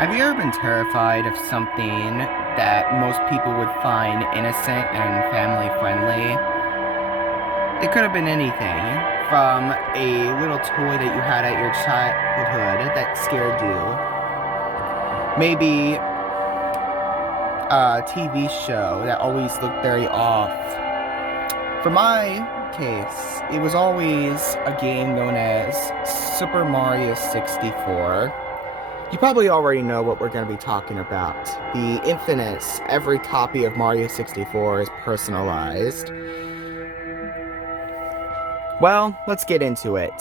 Have you ever been terrified of something that most people would find innocent and family friendly? It could have been anything from a little toy that you had at your childhood that scared you. Maybe a TV show that always looked very off. For my case, it was always a game known as Super Mario 64. You probably already know what we're going to be talking about. The infamous every copy of Mario 64 is personalized. Well, let's get into it.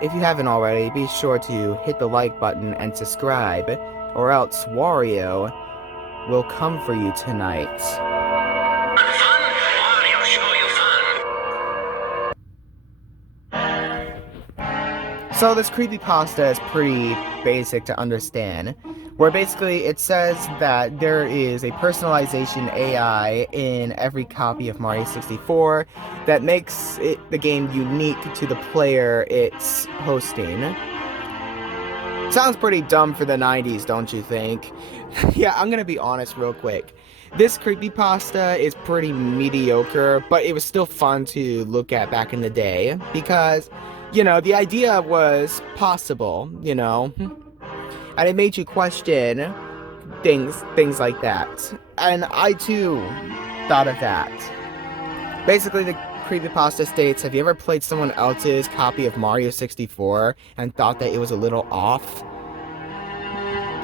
If you haven't already, be sure to hit the like button and subscribe, or else Wario will come for you tonight. Fun? Wario show you fun. So this creepypasta is pretty basic to understand, where basically it says that there is a personalization AI in every copy of Mario 64 that makes the game unique to the player it's hosting. Sounds pretty dumb for the 90s, don't you think? Yeah, I'm gonna be honest real quick. This creepypasta is pretty mediocre, but it was still fun to look at back in the day because, the idea was possible, and it made you question things like that. And I too thought of that. Basically, the creepypasta states, have you ever played someone else's copy of Mario 64 and thought that it was a little off?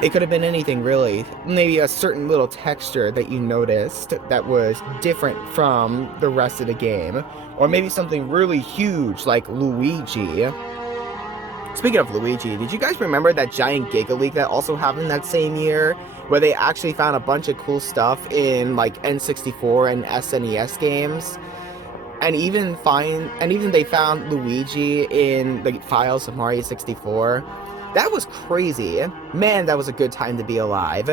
It could have been anything, really. Maybe a certain little texture that you noticed that was different from the rest of the game. Or maybe something really huge like Luigi. Speaking of Luigi, did you guys remember that giant Giga Leak that also happened that same year? Where they actually found a bunch of cool stuff in like N64 and SNES games? And even they found Luigi in the files of Mario 64. That was crazy. Man, that was a good time to be alive.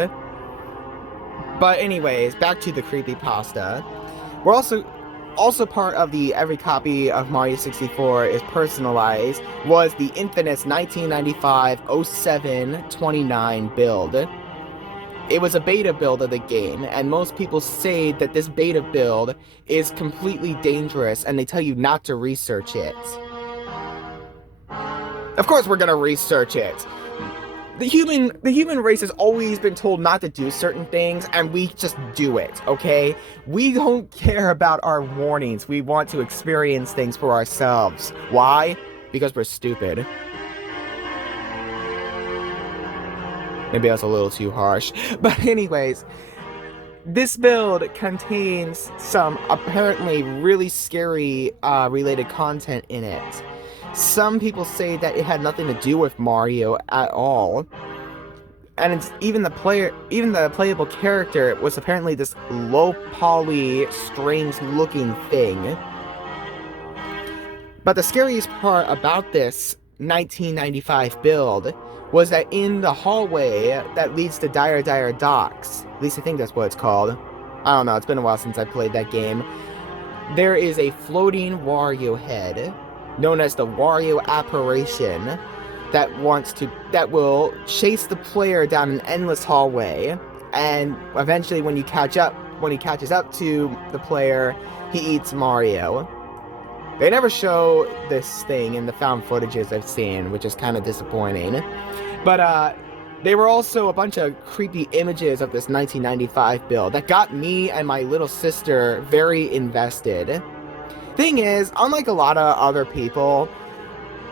But anyways, back to the creepypasta. We're also part of the every copy of Mario 64 is personalized was the infamous 1995-07-29 build. It was a beta build of the game, and most people say that this beta build is completely dangerous, and they tell you not to research it. Of course we're gonna research it. The human race has always been told not to do certain things, and we just do it, okay? We don't care about our warnings. We want to experience things for ourselves. Why? Because we're stupid. Maybe that's a little too harsh. But anyways, this build contains some apparently really scary related content in it. Some people say that it had nothing to do with Mario at all. And it's even the playable character was apparently this low poly, strange looking thing. But the scariest part about this 1995 build was that in the hallway that leads to Dire Dire Docks, at least I think that's what it's called. I don't know, it's been a while since I played that game. There is a floating Wario head, known as the Wario Apparition, that will chase the player down an endless hallway, and eventually when he catches up to the player, he eats Mario. They never show this thing in the found footages I've seen, which is kind of disappointing. But there were also a bunch of creepy images of this 1995 build that got me and my little sister very invested. Thing is, unlike a lot of other people,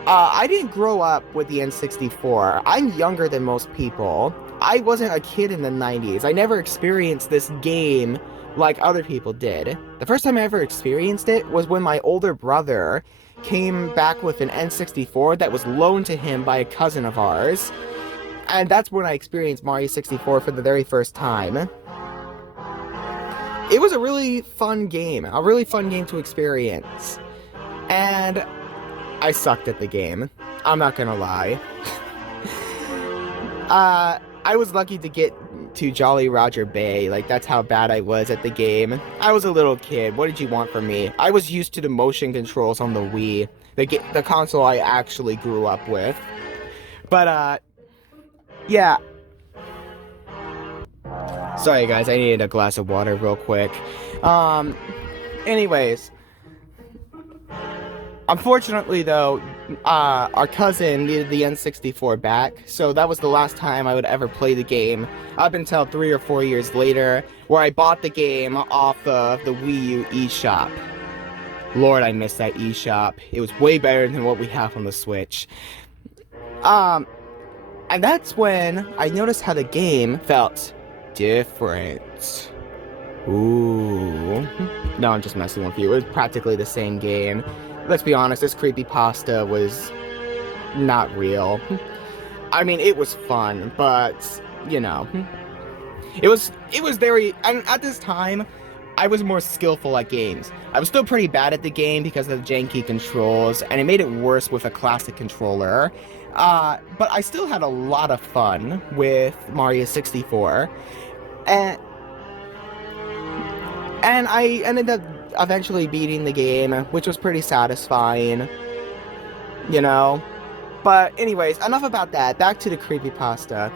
I didn't grow up with the N64. I'm younger than most people. I wasn't a kid in the 90s. I never experienced this game like other people did. The first time I ever experienced it was when my older brother came back with an N64 that was loaned to him by a cousin of ours. And that's when I experienced Mario 64 for the very first time. It was a really fun game to experience. And I sucked at the game. I'm not gonna lie. I was lucky to get to Jolly Roger Bay. Like, that's how bad I was at the game. I was a little kid. What did you want from me? I was used to the motion controls on the Wii, the console I actually grew up with. But, yeah. Sorry guys, I needed a glass of water real quick. Anyways, unfortunately though, our cousin needed the N64 back, so that was the last time I would ever play the game, up until 3 or 4 years later, where I bought the game off of the Wii U eShop. Lord, I miss that eShop. It was way better than what we have on the Switch. And that's when I noticed how the game felt different. Ooh. No, I'm just messing with you. It was practically the same game. Let's be honest, this Creepypasta was not real. I mean, it was fun, but, you know. It was very... And at this time, I was more skillful at games. I was still pretty bad at the game because of the janky controls, and it made it worse with a classic controller. But I still had a lot of fun with Mario 64. And I ended up eventually beating the game, which was pretty satisfying, you know? But anyways, enough about that. Back to the Creepypasta.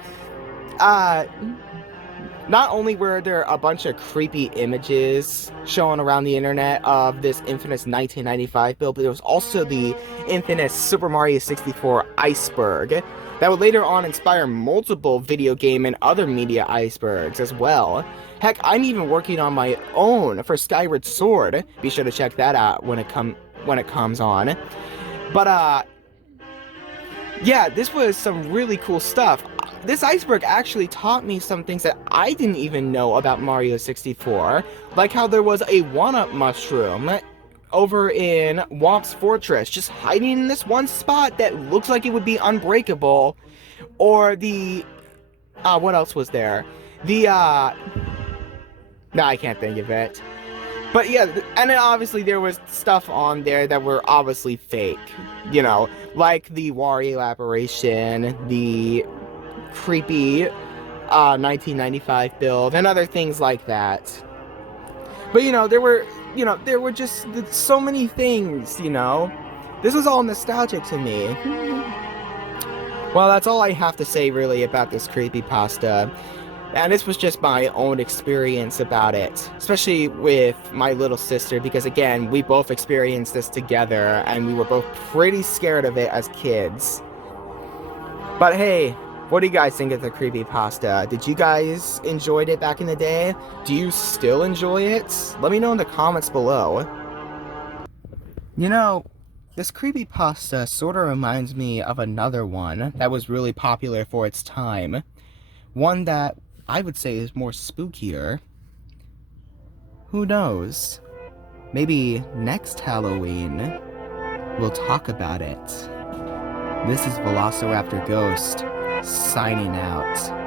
Not only were there a bunch of creepy images showing around the internet of this infamous 1995 build, but there was also the infamous Super Mario 64 iceberg that would later on inspire multiple video game and other media icebergs as well. Heck, I'm even working on my own for Skyward Sword. Be sure to check that out when it comes on. But yeah, this was some really cool stuff. This iceberg actually taught me some things that I didn't even know about Mario 64, like how there was a one-up mushroom over in Womp's Fortress, just hiding in this one spot that looks like it would be unbreakable, or the, what else was there? The, no, I can't think of it. But yeah, and then obviously there was stuff on there that were obviously fake, you know, like the Wario Apparition, the creepy 1995 build, and other things like that. But you know, there were just so many things, you know. This was all nostalgic to me. Well, that's all I have to say really about this Creepypasta. And this was just my own experience about it, especially with my little sister, because again, we both experienced this together, and we were both pretty scared of it as kids. But hey, what do you guys think of the Creepypasta? Did you guys enjoy it back in the day? Do you still enjoy it? Let me know in the comments below. You know, this Creepypasta sort of reminds me of another one that was really popular for its time. One that I would say is more spookier. Who knows? Maybe next Halloween, we'll talk about it. This is Velociraptor Ghost, signing out.